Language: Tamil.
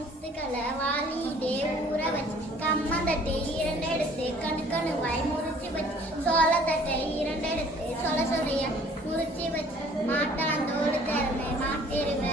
முத்துக்களை வாளியிலே ஊற வச்சு கம்மந்தட்டை இரண்டெடுத்து கணுவாய் முறிச்சு வச்சு சோளத்தட்டை இரண்டெடுத்து சொலையா முறிச்சு வச்சு மாட்டாந்தோடு திறமை மாட்டெருவ